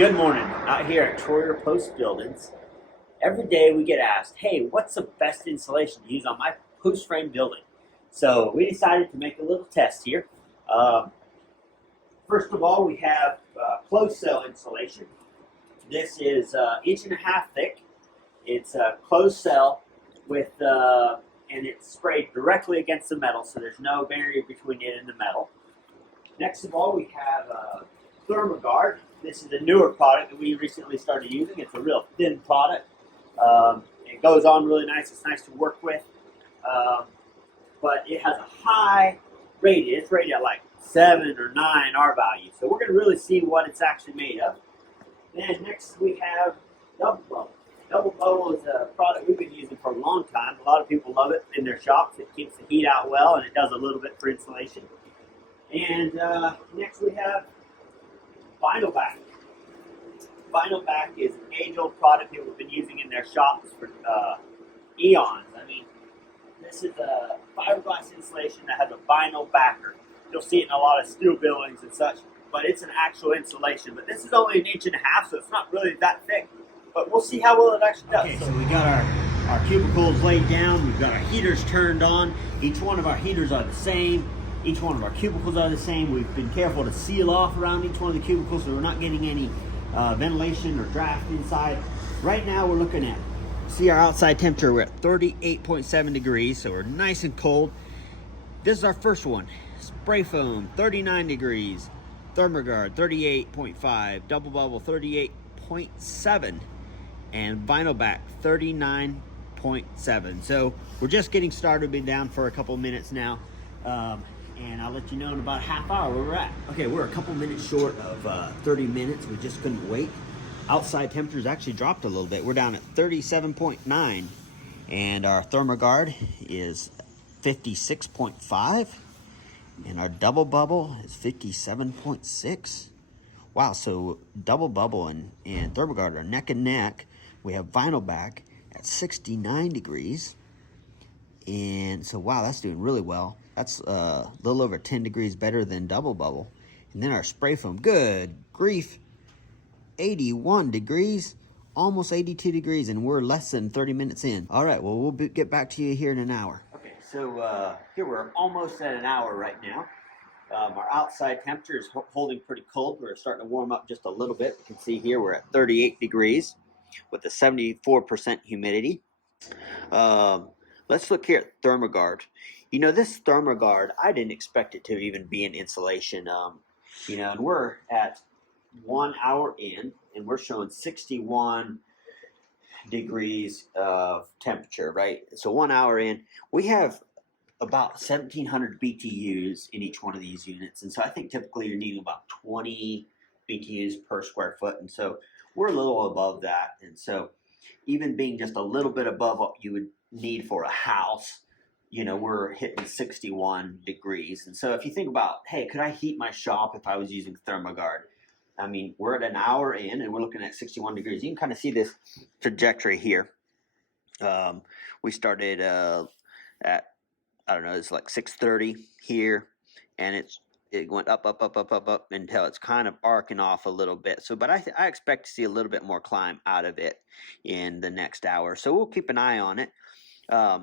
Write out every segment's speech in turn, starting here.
Good morning. Out here at Troyer Post Buildings, every day we get asked, hey, what's the best insulation to use on my post frame building? So we decided to make a little test here. First of all, we have closed cell insulation. This is 1.5 inches thick. It's a closed cell with, and it's sprayed directly against the metal, so there's no barrier between it and the metal. Next of all, we have Thermoguard. This is a newer product that we recently started using. It's a real thin product. It goes on really nice. It's nice to work with. But it has a high rating. It's rated at like 7 or 9 R value. So we're going to really see what it's actually made of. Then next we have Double Bubble. Double Bubble is a product we've been using for a long time. A lot of people love it in their shops. It keeps the heat out well, and it does a little bit for insulation. And next we have Vinyl Back. Vinyl Back is an age-old product people have been using in their shops for eons. I mean, this is a fiberglass insulation that has a vinyl backer. You'll see it in a lot of steel buildings and such, but it's an actual insulation. But this is only 1.5 inches, so it's not really that thick. But we'll see how well it actually does. Okay, so we got our cubicles laid down. We've got our heaters turned on. Each one of our heaters are the same. Each one of our cubicles are the same. We've been careful to seal off around each one of the cubicles so we're not getting any ventilation or draft inside. Right now we're looking at, see our outside temperature, we're at 38.7 degrees, so we're nice and cold. This is our first one. Spray foam, 39 degrees. Thermoguard, 38.5. Double Bubble, 38.7. And Vinyl Back, 39.7. So we're just getting started. Been down for a couple of minutes now. And I'll let you know in about a half hour where we're at. Okay, we're a couple minutes short of 30 minutes. We just couldn't wait. Outside temperatures actually dropped a little bit. We're down at 37.9, and our Thermoguard is 56.5, and our Double Bubble is 57.6. Wow, so Double Bubble and Thermoguard are neck and neck. We have Vinyl Back at 69 degrees. And so, wow, that's doing really well. That's a little over 10 degrees better than Double Bubble. And then our spray foam, good grief, 81 degrees, almost 82 degrees, and we're less than 30 minutes in. All right, well, we'll get back to you here in an hour. Okay, so here we're almost at an hour right now. Our outside temperature is holding pretty cold. We're starting to warm up just a little bit. You can see here we're at 38 degrees with a 74% humidity. Let's look here at Thermoguard. You know, this Thermoguard, I didn't expect it to even be an insulation. You know, and we're at 1 hour in, and we're showing 61 degrees of temperature, right? So 1 hour in, we have about 1,700 BTUs in each one of these units. And so I think typically you're needing about 20 BTUs per square foot. And so we're a little above that. And so even being just a little bit above what you would need for a house, you know, we're hitting 61 degrees. And so if you think about, hey, could I heat my shop if I was using Thermoguard? I mean, we're at an hour in and we're looking at 61 degrees. You can kind of see this trajectory here. We started at, I don't know, it's like 6:30 here, and it went up until it's kind of arcing off a little bit. So, but I expect to see a little bit more climb out of it in the next hour. So we'll keep an eye on it.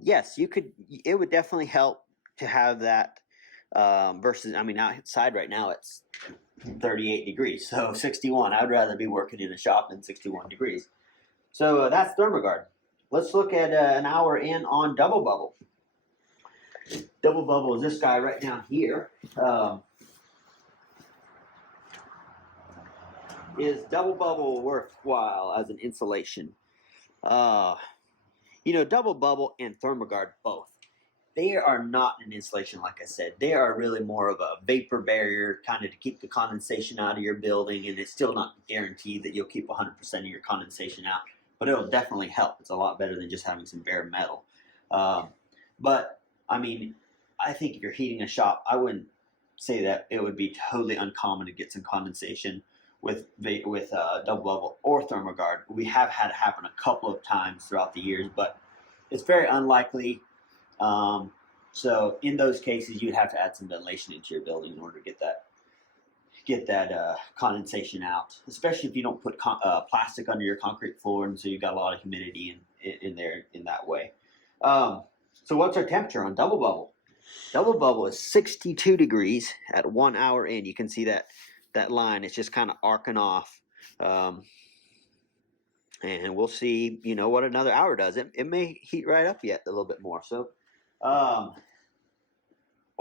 Yes, you could. It would definitely help to have that versus. I mean, outside right now it's 38 degrees, so 61. I'd rather be working in a shop than 61 degrees. So that's Thermoguard. Let's look at an hour in on Double Bubble. Double Bubble is this guy right down here. Is Double Bubble worthwhile as an insulation? You know, Double Bubble and Thermoguard both, they are not an insulation, like I said. They are really more of a vapor barrier, kind of to keep the condensation out of your building, and it's still not guaranteed that you'll keep 100% of your condensation out, but it'll definitely help. It's a lot better than just having some bare metal. But, I mean, I think if you're heating a shop, I wouldn't say that it would be totally uncommon to get some condensation with Double Bubble or Thermoguard. We have had it happen a couple of times throughout the years, but it's very unlikely. So in those cases, you'd have to add some ventilation into your building in order to get that condensation out, especially if you don't put plastic under your concrete floor, and so you've got a lot of humidity in there in that way. So what's our temperature on double bubble? Double bubble is 62 degrees at 1 hour in. You can see that line. It's just kind of arcing off. And we'll see, you know, what another hour does. It may heat right up yet a little bit more. So what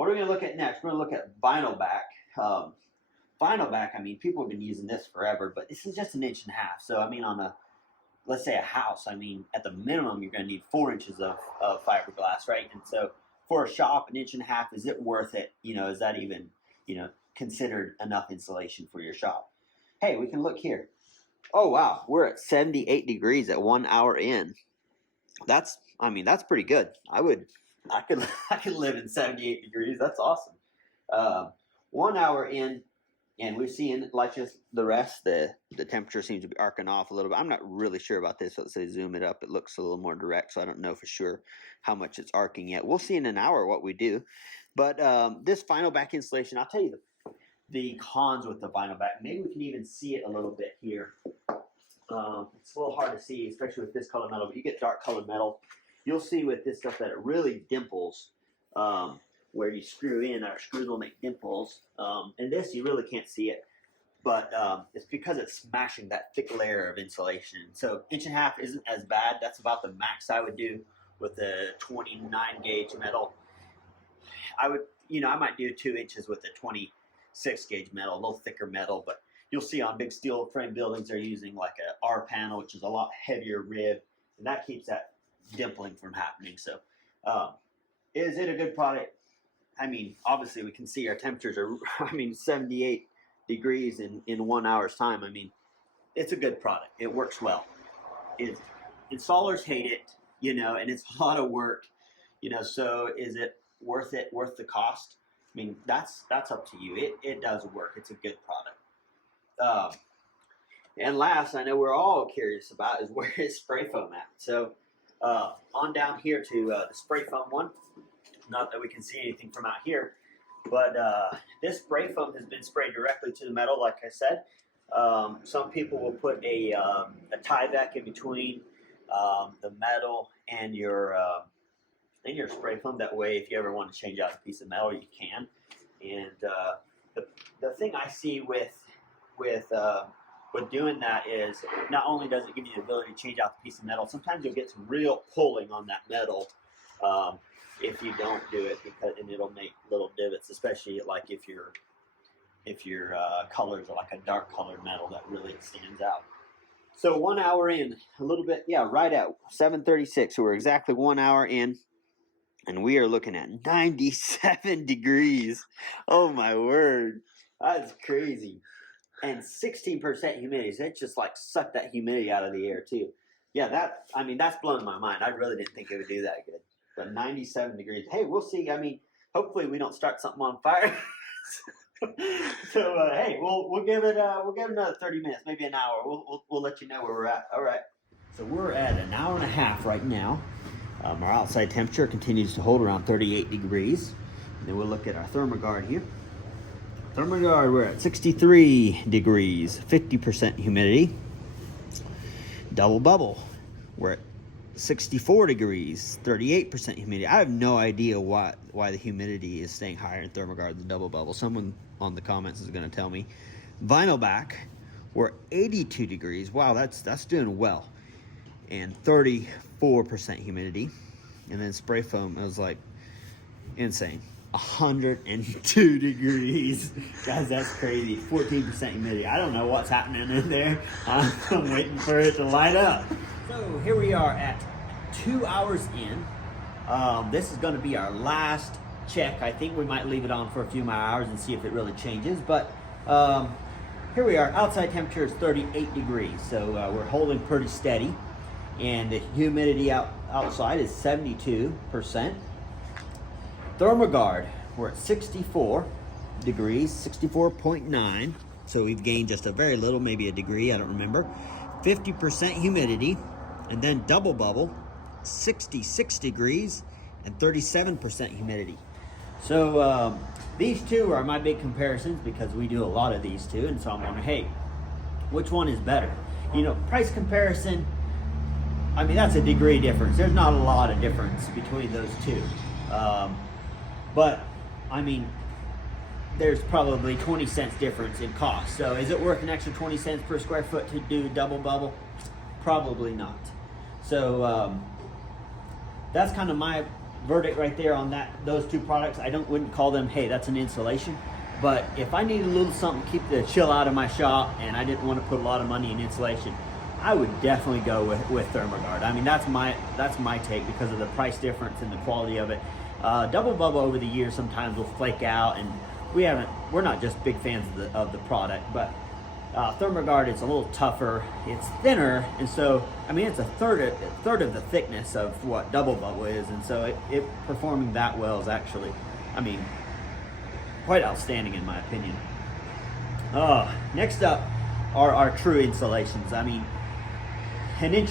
are we going to look at next? We're going to look at Vinyl Back. Vinyl Back, I mean, people have been using this forever, but this is just 1.5 inches. So, I mean, on a, let's say a house, I mean, at the minimum, you're going to need 4 inches of fiberglass, right? And so for a shop, 1.5 inches, is it worth it? You know, is that even, you know, considered enough insulation for your shop? Hey, we can look here. Oh, wow. We're at 78 degrees at 1 hour in. That's, I mean, that's pretty good. I could live in 78 degrees. That's awesome. 1 hour in, and we're seeing, like just the rest, the temperature seems to be arcing off a little bit. I'm not really sure about this. Let's say zoom it up. It looks a little more direct, so I don't know for sure how much it's arcing yet. We'll see in an hour what we do. But this Vinyl Back insulation, I'll tell you the cons with the Vinyl Back. Maybe we can even see it a little bit here. It's a little hard to see, especially with this color metal, but you get dark colored metal. You'll see with this stuff that it really dimples. Where you screw in, our screws will make dimples. And this, you really can't see it, but it's because it's smashing that thick layer of insulation. So 1.5 inches isn't as bad. That's about the max I would do with the 29 gauge metal. I would, you know, I might do 2 inches with the 26 gauge metal, a little thicker metal, but you'll see on big steel frame buildings, they're using like a R panel, which is a lot heavier rib, and that keeps that dimpling from happening. So is it a good product? I mean, obviously we can see our temperatures are, I mean, 78 degrees in 1 hour's time. I mean, it's a good product. It works well. Installers hate it, you know, and it's a lot of work, you know, so is it worth the cost? I mean, that's up to you. It does work. It's a good product. And last, I know we're all curious about is where is spray foam at. So on down here to the spray foam one. Not that we can see anything from out here, but this spray foam has been sprayed directly to the metal, like I said. Some people will put a Tyvek in between the metal and your spray foam. That way, if you ever want to change out a piece of metal, you can. And the thing I see with doing that is not only does it give you the ability to change out the piece of metal, sometimes you'll get some real pulling on that metal. If you don't do it, and it'll make little divots, especially like if your colors are like a dark colored metal that really stands out. So 1 hour in, a little bit, yeah, right at 7:36. So we're exactly 1 hour in, and we are looking at 97 degrees. Oh my word, that's crazy. And 16% humidity. So it just like sucked that humidity out of the air too. Yeah, I mean, that's blowing my mind. I really didn't think it would do that good. But 97 degrees. Hey, we'll see. I mean, hopefully we don't start something on fire. So hey, we'll give it another 30 minutes, maybe an hour. We'll let you know where we're at. All right. So we're at 1.5 hours right now. Our outside temperature continues to hold around 38 degrees. And then we'll look at our Thermoguard here. Thermoguard, we're at 63 degrees, 50% humidity. Double bubble, we're at 64 degrees, 38% humidity. I have no idea why the humidity is staying higher in Thermoguard than double bubble. Someone on the comments is going to tell me. Vinyl Back, we're 82 degrees. Wow, that's doing well. And 34% humidity. And then spray foam, it was like insane. 102 degrees. Guys, that's crazy. 14% humidity. I don't know what's happening in there. I'm waiting for it to light up. So here we are at 2 hours in. This is going to be our last check. I think we might leave it on for a few more hours and see if it really changes. But here we are. Outside temperature is 38 degrees. So we're holding pretty steady. And the humidity outside is 72%. Thermoguard, we're at 64 degrees, 64.9. So we've gained just a very little, maybe a degree, I don't remember. 50% humidity. And then double bubble, 66 degrees and 37% humidity. So these two are my big comparisons because we do a lot of these two, and so I'm wondering, hey, which one is better? You know, price comparison, I mean, that's a degree difference. There's not a lot of difference between those two. But, I mean, there's probably 20 cents difference in cost. So is it worth an extra 20 cents per square foot to do double bubble? Probably not. So that's kind of my verdict right there on those two products. I wouldn't call them, hey, that's an insulation. But if I need a little something to keep the chill out of my shop and I didn't want to put a lot of money in insulation, I would definitely go with Thermoguard. I mean, that's my take because of the price difference and the quality of it. Double bubble over the years sometimes will flake out, and we're not just big fans of the product, but Thermoguard, it's a little tougher, it's thinner, and so I mean it's a third of the thickness of what double bubble is, and so it performing that well is actually, I mean, quite outstanding in my opinion. Next up are our true insulations. I mean, 1.5 inch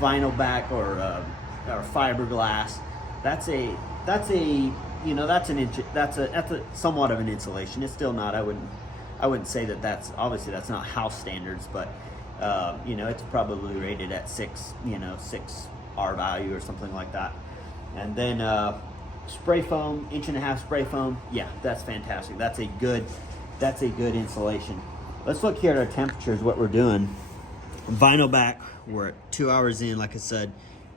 vinyl back or fiberglass. That's a somewhat of an insulation. It's still not. I wouldn't say that's obviously that's not house standards, but you know, it's probably rated at 6 R value or something like that. And then spray foam, 1.5 inch spray foam. Yeah, that's fantastic. That's a good insulation. Let's look here at our temperatures, what we're doing. Vinyl back, we're at 2 hours in, like I said,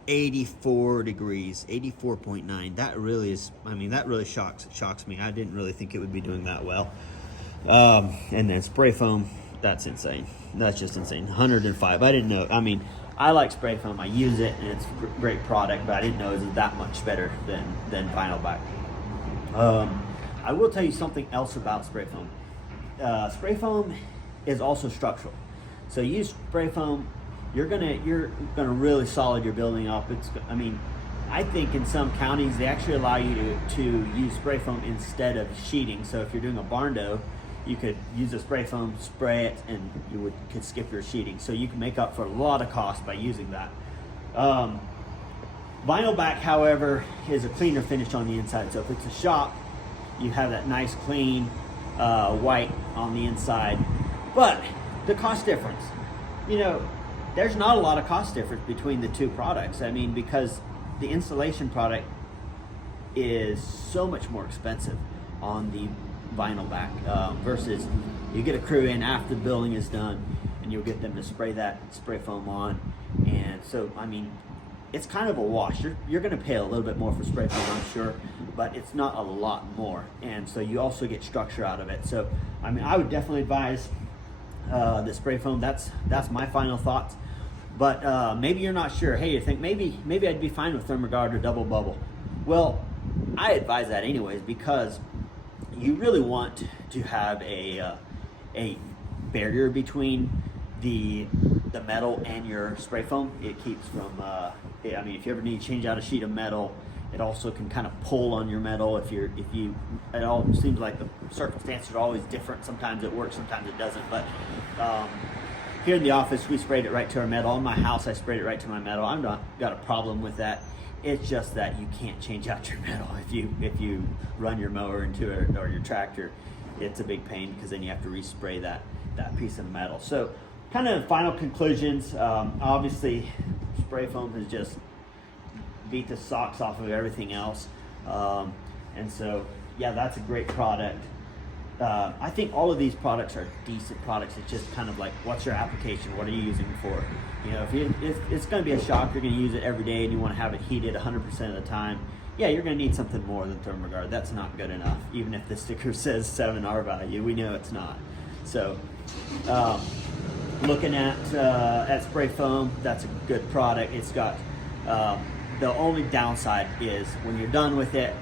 84 degrees, 84.9. That really is, I mean, that really shocks me. I didn't really think it would be doing that well. And then spray foam, that's insane. That's just insane. 105. I didn't know. I mean, I like spray foam. I use it, and it's a great product, but I didn't know it was that much better than vinyl back. I will tell you something else about spray foam. Spray foam is also structural. So you use spray foam, you're gonna really solid your building up. I mean, I think in some counties they actually allow you to use spray foam instead of sheeting. So if you're doing a barn dough, you could use a spray foam, spray it, and you could skip your sheeting. So you can make up for a lot of cost by using that. Vinyl back, however, is a cleaner finish on the inside. So if it's a shop, you have that nice clean white on the inside. But the cost difference, you know, there's not a lot of cost difference between the two products. I mean, because the insulation product is so much more expensive on the vinyl back versus you get a crew in after the building is done and you'll get them to spray that spray foam on. And so, I mean, it's kind of a wash. You're going to pay a little bit more for spray foam, I'm sure, but it's not a lot more. And so you also get structure out of it. So, I mean, I would definitely advise the spray foam. That's my final thoughts. But maybe you're not sure. Hey, you think maybe I'd be fine with Thermoguard or double bubble. Well, I advise that anyways because you really want to have a barrier between the metal and your spray foam. It keeps from I mean, if you ever need to change out a sheet of metal, it also can kind of pull on your metal. It all seems like the circumstances are always different. Sometimes it works, sometimes it doesn't. But here in the office, we sprayed it right to our metal. In my house, I sprayed it right to my metal. I've not got a problem with that. It's just that you can't change out your metal if you run your mower into it or your tractor. It's a big pain because then you have to respray that piece of metal. So, kind of final conclusions. Obviously, spray foam has just beat the socks off of everything else, and so yeah, that's a great product. I think all of these products are decent products. It's just kind of like, what's your application? What are you using it for? You know, if it's going to be a shop, you're going to use it every day and you want to have it heated 100% of the time, yeah, you're going to need something more than Thermoguard. That's not good enough. Even if the sticker says 7 R value, we know it's not. So looking at spray foam, that's a good product. It's got the only downside is when you're done with it,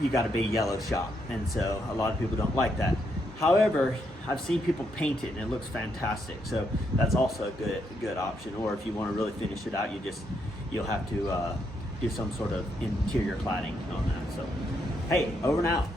you got a big yellow shop, and so a lot of people don't like that. However, I've seen people paint it and it looks fantastic, so that's also a good option. Or if you want to really finish it out, you'll have to do some sort of interior cladding on that. So hey, over and out.